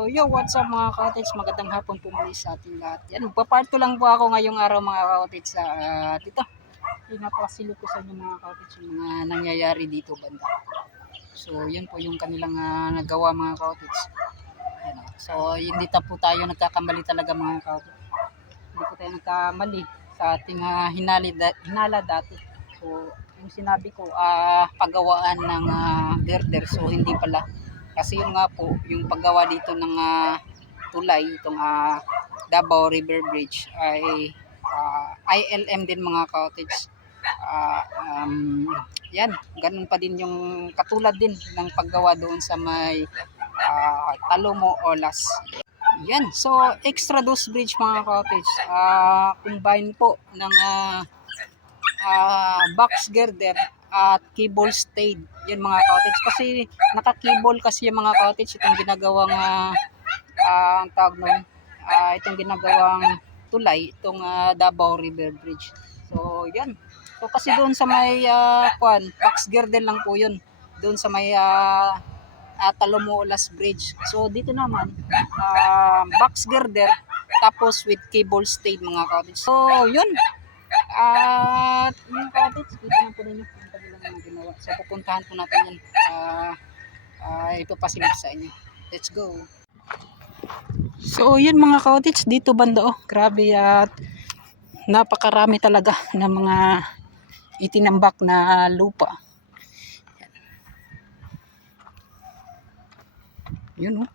So, yo, what's up mga cottage? Magandang hapon po muli sa ating lahat. Yan, magpaparto lang po ako ngayong araw mga cottage sa dito. Pinapasilo ko sa inyo mga cottage yung mga nangyayari dito banda. So, yan po yung kanilang nagawa mga cottage. Yan, so, hindi po tayo nagkakamali talaga mga cottage. Hindi po tayo nagkamali sa ating hinala dati. So, yung sinabi ko, paggawaan ng girder. So, hindi pala. Kasi yun nga po, yung paggawa dito ng tulay, itong Davao River Bridge ay ILM din mga cottage. Yan, ganun pa din yung katulad din ng paggawa doon sa may Talomo Olas. Yan, so extra dose bridge mga cottage. Combine po ng box girder at cable stayed. Yan mga cottage. Kasi naka-cable kasi yung mga cottage. Itong ginagawang ang tawag nun, itong ginagawang tulay, itong Davao River Bridge. So, yan. So, kasi doon sa may box girder lang po yun. Doon sa may Talomolas Bridge. So, dito naman, box girder tapos with cable stayed mga cottage. So, yun. At yung cottage, dito na po ninyo yung kanilang ginawa. So pupuntahan po natin yan. Ito pasilip sa inyo. Let's go. So yun mga cottage, dito banda grabe at napakarami talaga ng mga itinambak na lupa. Yun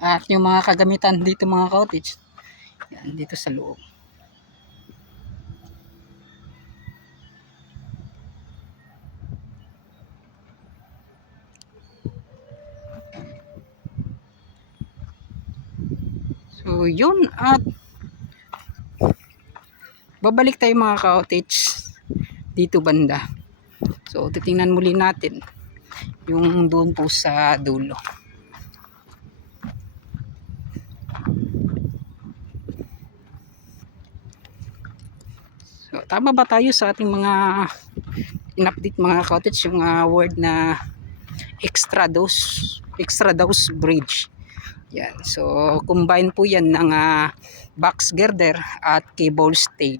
At yung mga kagamitan dito mga cottage. Yan, dito sa loob. So yun, at babalik tayo mga cottage dito banda. So titingnan muli natin yung doon po sa dulo. So tama ba tayo sa ating mga in-update mga cottage, yung word na extra dose bridge? Yan. So, combine po yan ng box girder at cable stayed.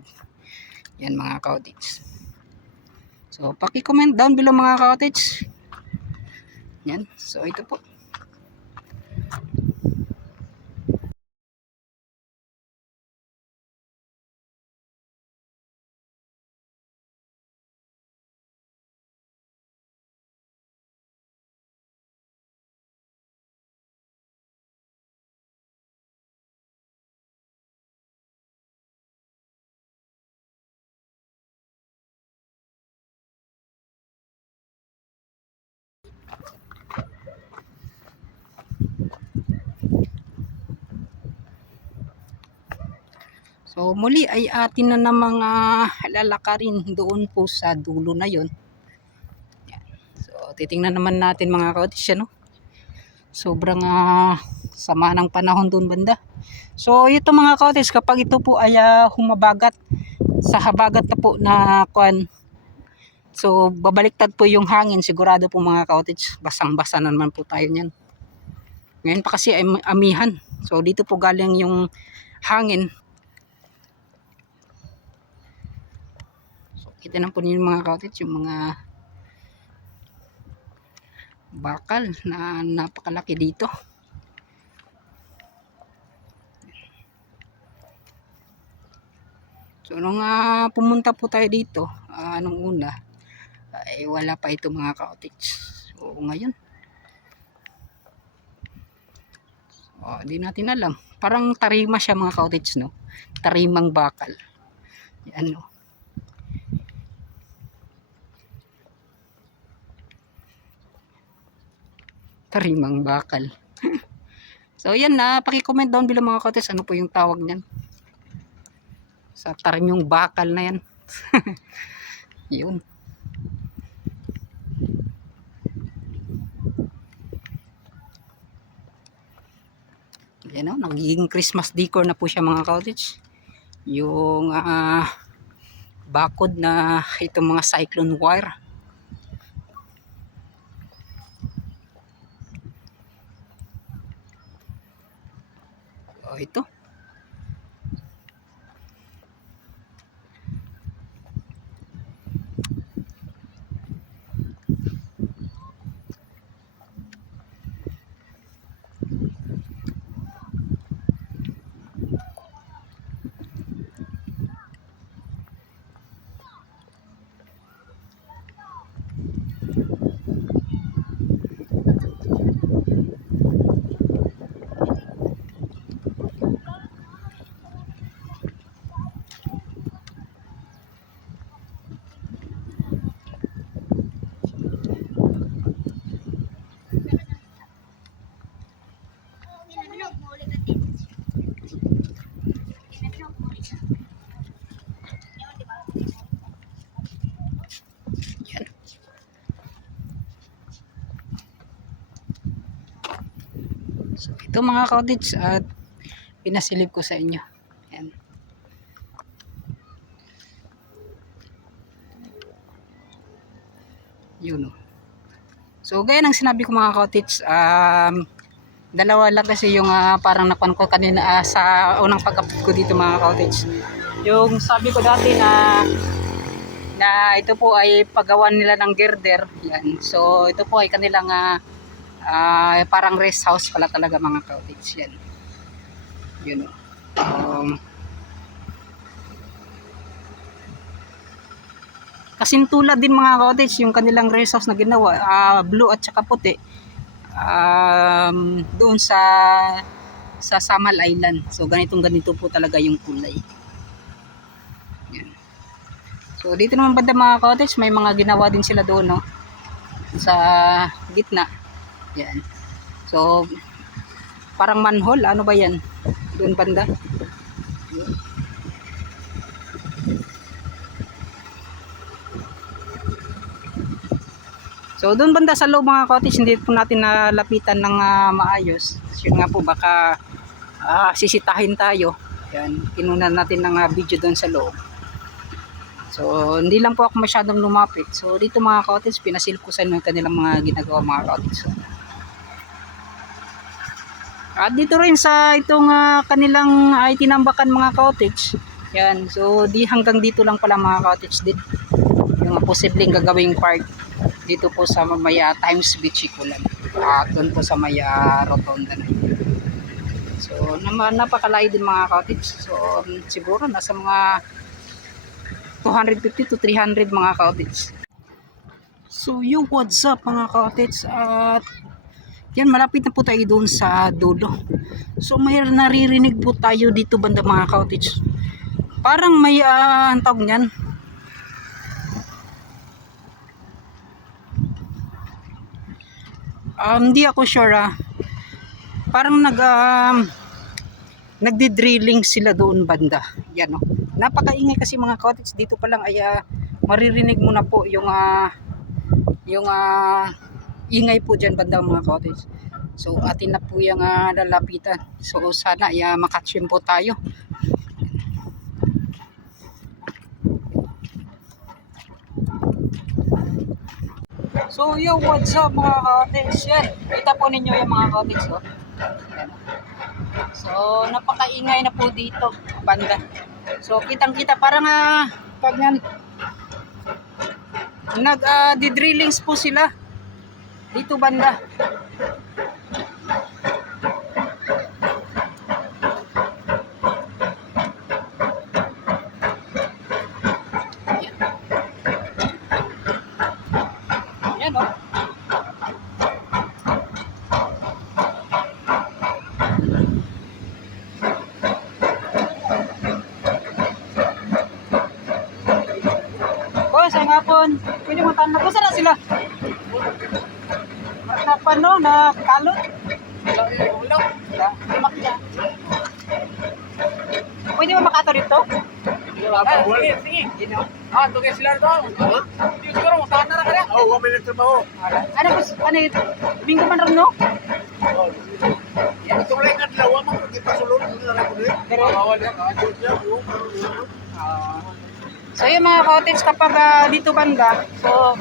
Yan mga cottage. So, paki-comment down below mga cottage. Yan. So, ito po. So muli ay atin na namang lalakarin doon po sa dulo na yon. So titingnan naman natin mga cottage, sobrang sama ng panahon doon banda. So ito mga cottage, kapag ito po ay humabagat sa habagat na po na kuan, so babaliktad po yung hangin, sigurado po mga cottage, basang-basa na naman po tayo niyan. Ngayon pa kasi ay amihan, so dito po galing yung hangin. Kita na po ninyo mga cottage yung mga bakal na napakalaki dito. So nung pumunta po tayo dito nung una ay wala pa ito mga cottage. So ngayon di natin alam, parang tarima siya mga cottage, tarimang bakal yan tarimang bakal. So yan paki-comment down below mga cottage, ano po yung tawag niyan sa tarimang bakal na yan. Yun. Yan nagiging Christmas decor na po siya mga cottage. Yung bakod na itong mga cyclone wire. Oh, ito. Yan. So ito mga cottage at pinasilip ko sa inyo. Yan. Yun. So gaya ng sinabi ko mga cottage, dalawa lang kasi yung parang nakuha ko kanina sa unang pag-upload ko dito mga cottage. Yung sabi ko dati na ito po ay paggawan nila ng girder. Yan. So ito po ay kanilang parang rest house pala talaga mga cottage. Yan. Yun. Kasintulad din mga cottage yung kanilang rest house na ginawa, blue at saka puti. Doon sa Samal Island. So ganito po talaga yung kulay. Yan. So dito naman banda mga cottage, may mga ginawa din sila doon, no? Sa gitna. Yan. So parang manhole, ano ba yan? Doon banda. So doon banda sa loob mga cottage, hindi po natin nalapitan ng maayos. Yun nga po, baka sisitahin tayo. Yan, kinunan natin ng video doon sa loob. So hindi lang po ako masyadong lumapit. So dito mga cottage, pinasil ko sa inyo kanilang mga ginagawa mga cottage. So, at dito rin sa itong kanilang ay tinambakan mga cottage. Yan, so di hanggang dito lang pala mga cottage din. Yung posibleng gagawing park dito po sa Maya Times Beach Ikulan. Doon po sa Maya Rotonda na. So napakalayo din mga cottage. So siguro nasa mga 250 to 300 mga cottage. So yung what's up mga cottage, at yan, malapit na po tayo doon sa dulo. So may naririnig po tayo dito banda mga cottage. Parang may ang tawag niyan, hindi ako sure, parang nagdi-drilling sila doon banda. Yan, no. Napakaingay kasi mga cottage, dito pa lang ay maririnig mo na po yung ingay po dyan banda mga cottage. So atin na po yung lalapitan. So sana makatsim po tayo. So yo, what's up mga cottage? Yan, kita po ninyo yung mga cottage, oh. Yan. So napakaingay na po dito banda. So kitang kita parang pag yan nag-drillings po sila dito banda. Yan, oh. Boss, ay ngapon. Pwede mo tanong ko saan sila? Nakpan no, nakalot. Ulo. Pwede mo makato dito? Sige. Tugas sila ito. Siguro mo tahan na kaya. Oo, may nagtrabaho. Ano boss? Ano ito? Bingo man rin, no? Ito lang ang dalawa mo kung kita sulod na lang ko din. Pero Bawal yan. so yung mga cottage kapag dito banda, so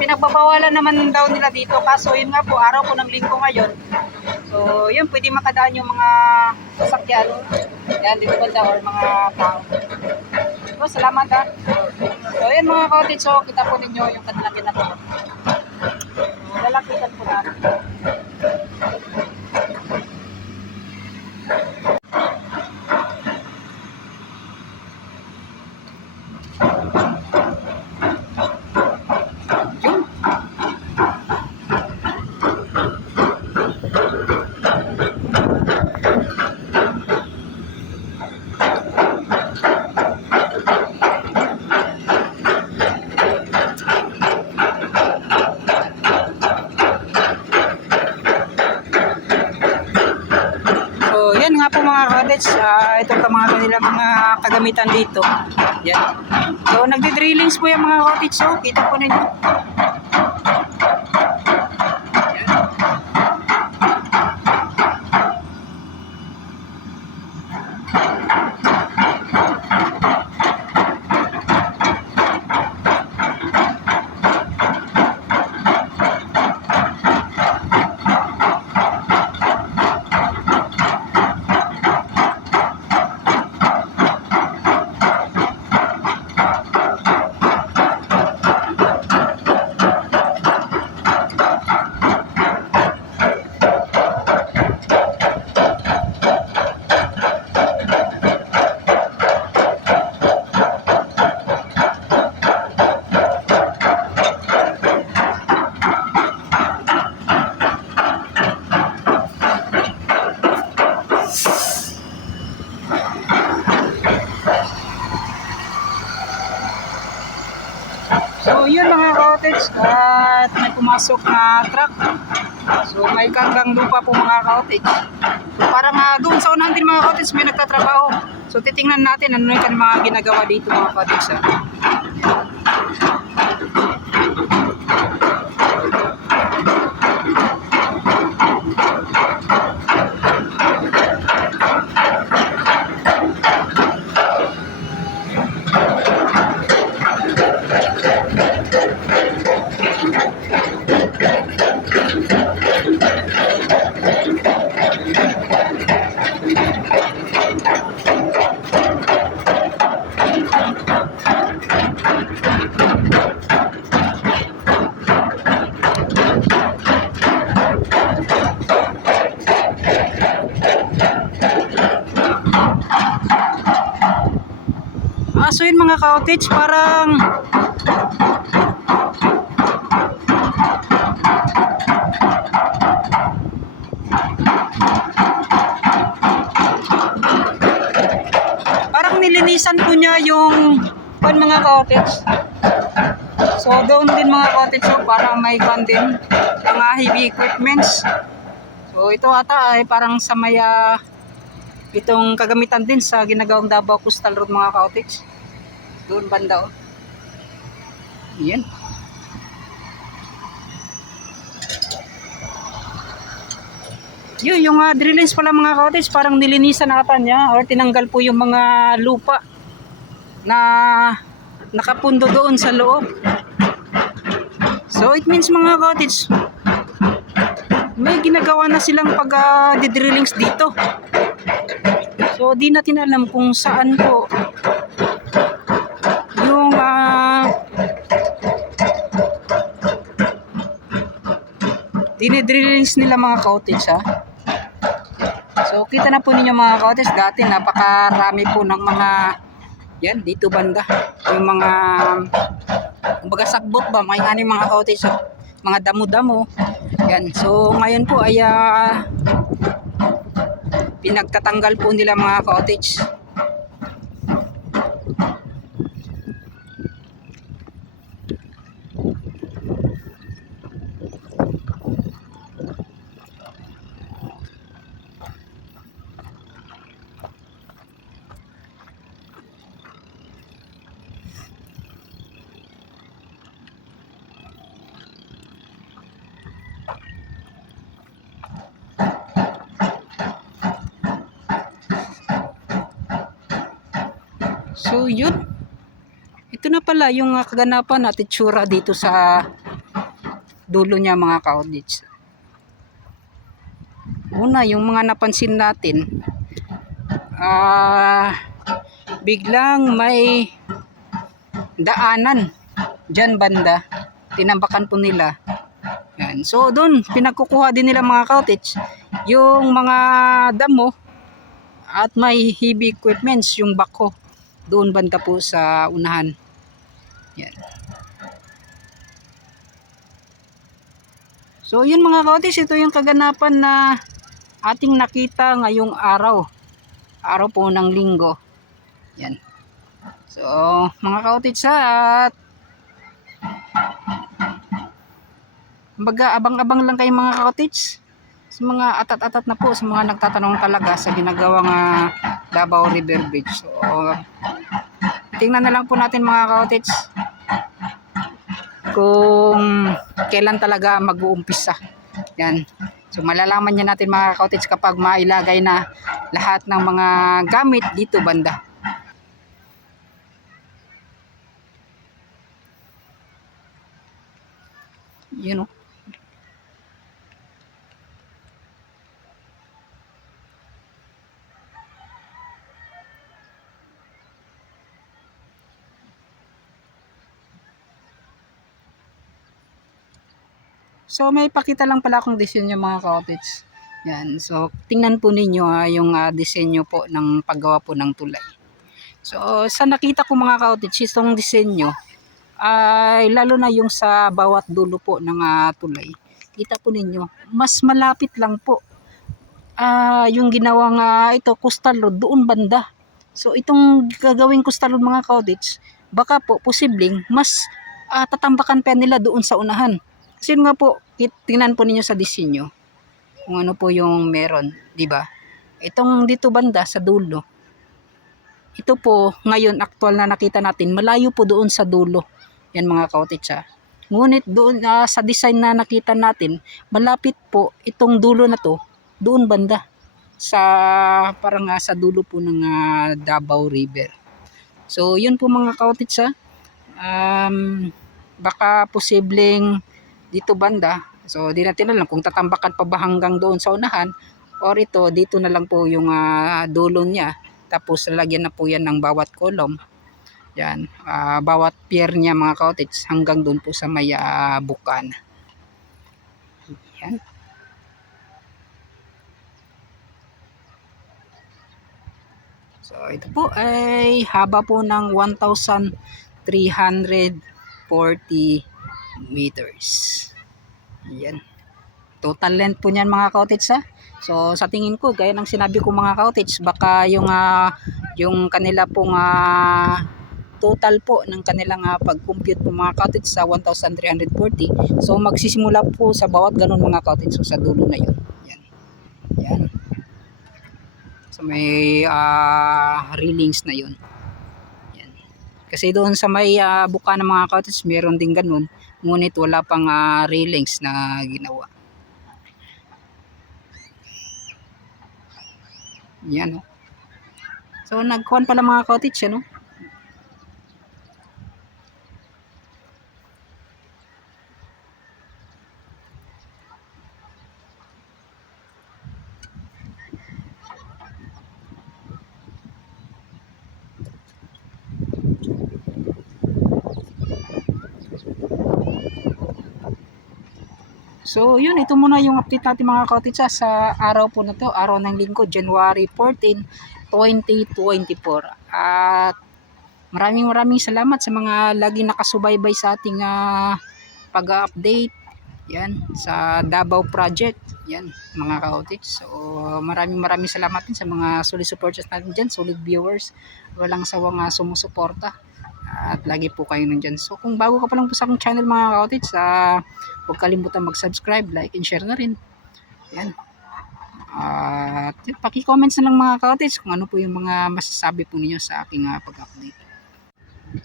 pinagbabawalan naman daw nila dito, kaso yun nga po, araw po ng linggo ngayon. So So, yun, pwede makadaan yung mga sasakyan. Yan, dito banda or mga tao. So, salamat ha. So, yan mga cottage. So, kita po ninyo yung kanilang ginagawa. So, lalapitan po natin. So, yan nga po mga cottage. Ito pa mga kanilang mga kagamitan dito. Yan. So, nagdi-drillings po yung mga cottage. So, kita po ninyo. So yun mga cottage, at may pumasok na truck. So may kanggang lupa po mga cottage. So parang doon sa unahan din mga cottage may nagtatrabaho. So titingnan natin ano yung mga ginagawa dito mga cottage. So yun mga cottage, parang nilinisan po niya yung mga cottage. So doon din mga cottage, so parang may din mga heavy equipments. So ito ata ay parang sa maya itong kagamitan din sa ginagawang Davao Coastal Road mga cottage. Doon banda oh. Yan. Yung drillings pala mga cottage, parang nilinisan na ata niya or tinanggal po yung mga lupa na nakapundo doon sa loob. So it means mga cottage, may ginagawa na silang pag-drillings dito. So di natin alam kung saan po yung dinidrillings nila mga cottage ha. So kita na po ninyo mga cottage, dati napakarami po ng mga yan dito banda. Yung mga kumbaga sagbot ba, may ani mga cottage, so, mga damo-damo. Yan. So ngayon po ay pinagtatanggal po nila mga cottage. So yun, ito na pala yung kaganapan at itsura dito sa dulo niya mga cottage. Una, yung mga napansin natin, biglang may daanan dyan banda, tinambakan po nila. Yan. So doon pinagkukuha din nila mga cottage yung mga damo at may heavy equipments, yung bako doon banda po sa unahan. Yan. So yun mga cottage, ito yung kaganapan na ating nakita ngayong araw po ng linggo. Yan. So mga cottage, at abang-abang lang kayo mga cottage sa mga atat-atat na po, sa mga nagtatanong talaga sa ginagawang Davao River Bridge. So tingnan na lang po natin mga cottage kung kailan talaga mag-uumpisa. Yan. So malalaman niya natin mga cottage kapag mailagay na lahat ng mga gamit dito banda. You know. So may pakita lang pala akong disenyo mga cottage. Yan. So tingnan po ninyo yung disenyo po ng paggawa po ng tulay. So sa nakita ko mga cottage, itong disenyo ay lalo na yung sa bawat dulo po ng tulay. Kita po ninyo, mas malapit lang po yung ginawang ito coastal road doon banda. So itong gagawing coastal road mga cottage, baka po posibleng mas tatambakan pa nila doon sa unahan. Kasi nga po, tingnan po ninyo sa disenyo kung ano po yung meron, di ba? Itong dito banda sa dulo, ito po ngayon aktual na nakita natin, malayo po doon sa dulo. Yan mga cottage Ngunit doon sa design na nakita natin, malapit po itong dulo na to, doon banda sa parang sa dulo po ng Davao River. So yun po mga cottage baka posibleng dito banda. So di natin alam kung tatambakan pa ba hanggang doon sa unahan or ito dito na lang po yung dulo niya. Tapos lalagyan na po yan ng bawat kolom. Yan, bawat pier niya mga cottage hanggang doon po sa may bukan. Yan. So ito po ay haba po ng 1,340 meters. Yan. Total length po niyan mga cottage So sa tingin ko, gaya ng sinabi ko mga cottage, baka yung kanila pong total po ng kanilang pag-compute po mga cottage sa 1,340. So magsisimula po sa bawat ganun mga cottage. So sa dulo na yun. Yan. Yan. So may railings na yun. Yan. Kasi doon sa may buka ng mga cottage, meron din ganun. Ngunit wala pang railings na ginawa. Yan. So nagkuhan pala mga cottage So yun, ito muna yung update natin mga cottage sa araw po na to, araw ng linggo, January 14, 2024. At maraming salamat sa mga lagi nakasubaybay sa ating pag-update yan sa Davao Project. Yan mga cottage. So maraming salamat din sa mga solid supporters natin dyan, solid viewers, walang sawang sumusuporta. At lagi po kayo nandyan. So kung bago ka pa lang po sa aking channel mga cottage, huwag kalimutan mag-subscribe, like, and share na rin. Yan. At paki-comments na lang mga cottage kung ano po yung mga masasabi po ninyo sa aking pag-update.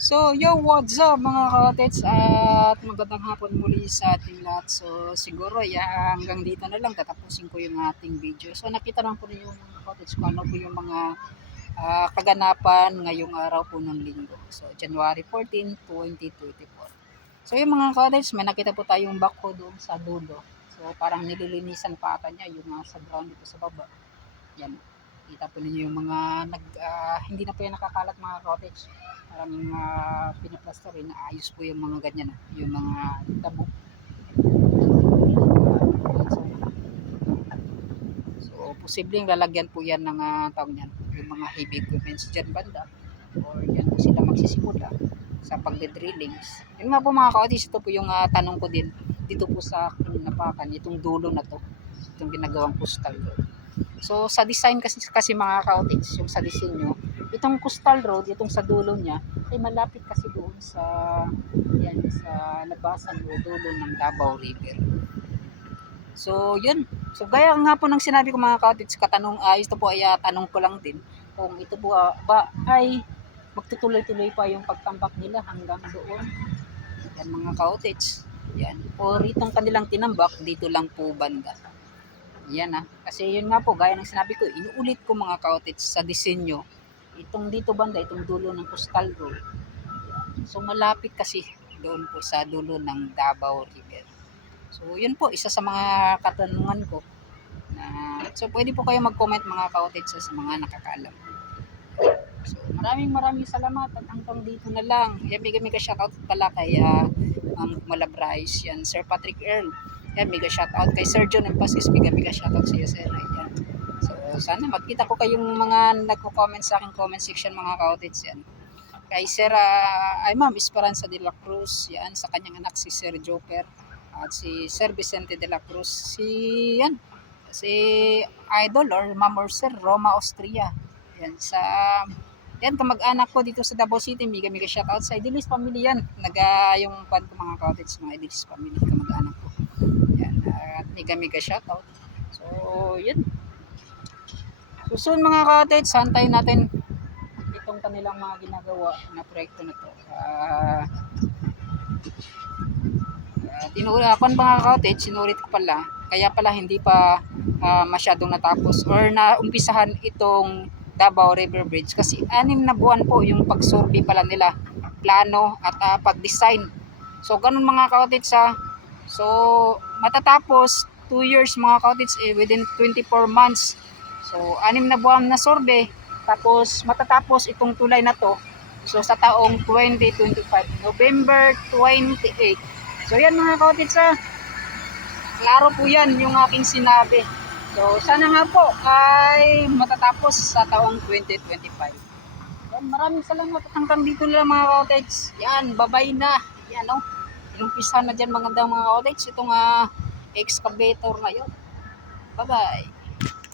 So yo, what's up mga cottage, at magandang hapon muli sa ating lahat. So siguro hanggang dito na lang tatapusin ko yung ating video. So nakita lang po ninyo mga cottage kung ano po yung mga kaganapan ngayong araw po ng linggo. So January 14, 2024. So yung mga cottage, may nakita po tayong bako doon sa dulo. So So parang nililinisan pa ata niya yung sa ground dito sa baba. Yan. Kita po ninyo yung mga hindi na po yan nakakalat mga cottage. Maraming pinaplaster, inaayos po yung mga ganyan, yung mga tabo. So posibleng lalagyan po yan ng tawag niyan, yung mga heavy equipments dyan banda, or yan po sila magsisimula sa pagde-drillings. Yun nga po mga cottage, ito po yung tanong ko din dito po sa aking napakan, itong dulo na to, itong ginagawang coastal road. So sa design kasi mga cottage, yung sa disenyo, itong coastal road, itong sa dulo niya ay malapit kasi doon sa yan, sa labasan o dulo ng Davao River. So yun, so gaya nga po ng sinabi ko mga cottage, ito po ay tanong ko lang din kung ito po ba ay magtutuloy-tuloy pa yung pagtambak nila hanggang doon. Yan mga cottage. Yan. Or itong kanilang tinambak dito lang po banda. Yan kasi yun nga po, gaya ng sinabi ko, inuulit ko mga cottage sa disenyo. Itong dito banda, itong dulo ng coastal road. Yan. So malapit kasi doon po sa dulo ng Davao River. So yun po, isa sa mga katanungan ko. So pwede po kayo mag-comment mga cottage sa mga nakakaalam. So maraming salamat at hanggang dito na lang. Yan, mega shoutout pala kay Malabrais, yan, Sir Patrick Earl. Yan, mega shoutout kay Sir John Empasquez, mega shoutout sa iyo sir. Yan. So sana magkita ko kayong mga nagko-comment sa aking comment section mga cottage yan. Kay Sir Ma'am Esperanza de la Cruz, yan, sa kanyang anak si Sir Joper, at si Sir Vicente de la Cruz, si Idol or Ma'am or Sir Roma Austria. Yan, yan, kamag-anak ko dito sa Davao City, mega shoutout sa Idilis family yan. Yung pan ko mga cottage, mga Idilis family, kamag-anak ko. Yan, at mega shoutout. So, yun. So, soon mga cottage, hantayin natin itong kanilang mga ginagawa na proyekto na to. Mga cottage, sinulit ko pala, kaya pala hindi pa masyadong natapos or naumpisahan itong Davao River Bridge kasi 6 na buwan po yung pag-survey pala nila, plano at pag-design. So ganun mga cottage So matatapos 2 years mga cottage within 24 months. So 6 na buwan na survey, tapos matatapos itong tulay na to so sa taong 2025, November 28. So yan mga cottage klaro po yan yung aking sinabi. So sana nga po ay matatapos sa taong 2025. Yan, maraming salamat at hanggang dito lang mga cottage. Yan, babay na. Yan inumpisa na dyan magandang mga cottage itong excavator ngayon. Bye bye.